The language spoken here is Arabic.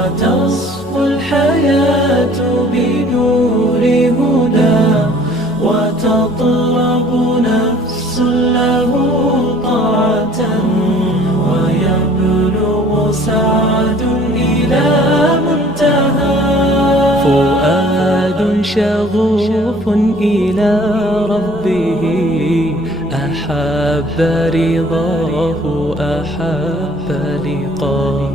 وتصفو الحياة بنور هدى، وتطلب نفس له طاعة، ويبلغ سعد إلى منتهى. فؤاد شغوف إلى ربه، أحب رضاه أحب لقاه.